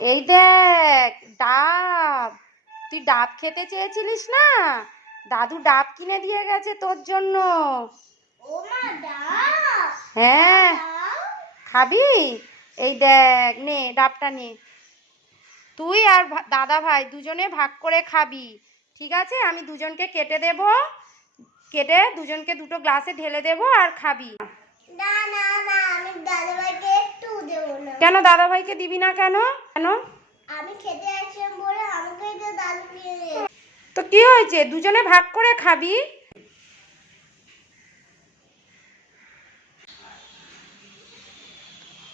এই দেখ ডাব। তুই ডাব খেতে চেয়েছিলিস না? দাদু ডাব কিনে দিয়ে গেছে তোর জন্য। হ্যাঁ। খাবি? এই দেখ নে ডাবটা নে। তুই আর দাদা ভাই দুজনে ভাগ করে খাবি ঠিক আছে? আমি দুজনকে কেটে দেব কেটে দুজনকে দুটো গ্লাসে ঢেলে দেব আর খাবি। না না না আমি দাদাভাইকে একটু দেবো না কেন দাদা ভাইকে দিবি না কেন? কেন? আমি খেতে আসলাম বলে আমাকে তো দাদু দিয়ে তো কি হয়েছে? দুজনে ভাগ করে খাবি?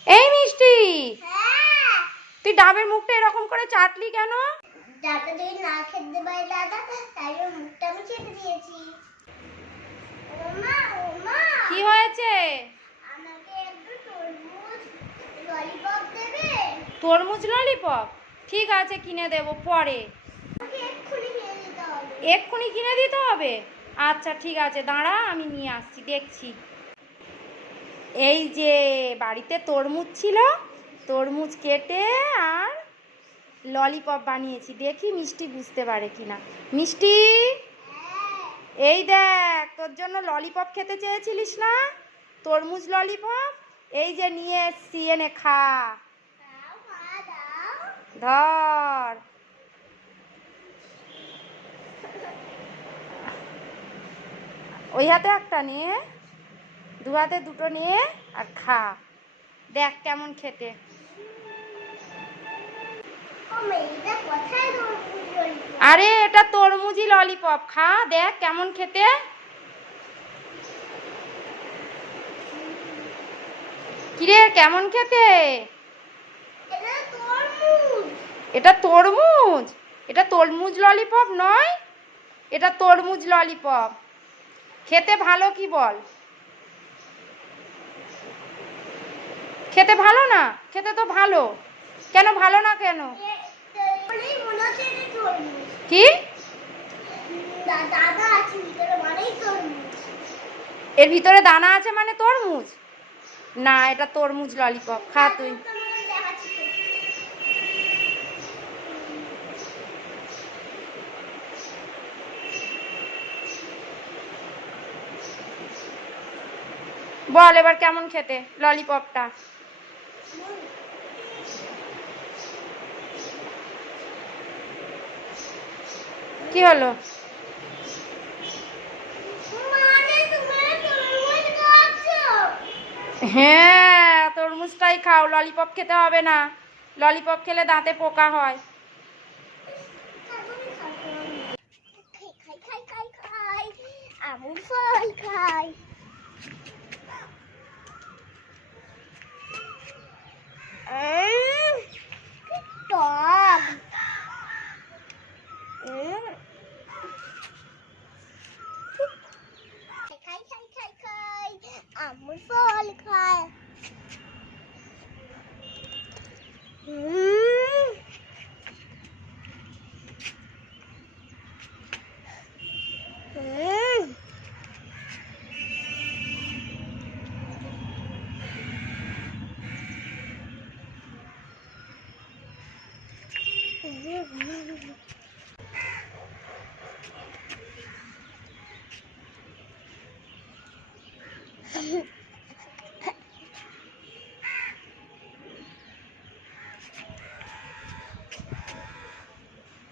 এই মিষ্টি! হ্যাঁ। তুই ডাবের মুখটা এরকম করে চাটলি কেন? যদি না খেতে পারি দাদা তাই মুখটা আমি ছেড়ে দিয়েছি। কি হয়েছে আমাকে একটু তরমুজ ললিপপ দেবে তরমুজ ললিপপ ঠিক আছে কিনে দেব পরে। এক্ষুনি কিনে দিতে হবে। আচ্ছা ঠিক আছে দাঁড়া আমি নিয়ে আসছি দেখছি। এই যে বাড়িতে তরমুজ ছিল তরমুজ কেটে আর ললিপপ বানিয়েছি। দেখি মিষ্টি বুঝতে পারে কিনা। মিষ্টি? হ্যাঁ। এই দেখ তোর জন্য ললিপপ খেতে চেয়েছিলিস না? তরমুজ ললিপপ এই যে নিয়ে এসছি এনে খা। ধর। ওই হাতে একটা নিয়ে দু হাতে দুটো নিয়ে আর খা। দেখ কেমন খেতে আরে, এটা তরমুজি ললিপপ। খা, দেখ কেমন খেতে কিরে, কেমন খেতে এটা তরমুজ। এটা তরমুজ ললিপপ নয়, এটা তরমুজ ললিপপ খেতে ভালো কি বল? খেতে ভালো না? খেতে তো ভালো। কেন ভালো না কেন? কি? এর ভিতরে দানা আছে মানে তরমুজ? না, এটা তরমুজ ললিপপ খা তুই। বল এবার কেমন খেতে? ললিপপটা। কি হলো? মানে হ্যাঁ তরমুজটাই খাও ললিপপ খেতে হবে না। ললিপপ খেলে দাঁতে পোকা হয়। খাই খাই খাই খাই খাই। আঙুর ফল খাই উম, কি টক উম। খাই খাই খাই খাই আঙুর ফল খাই উম।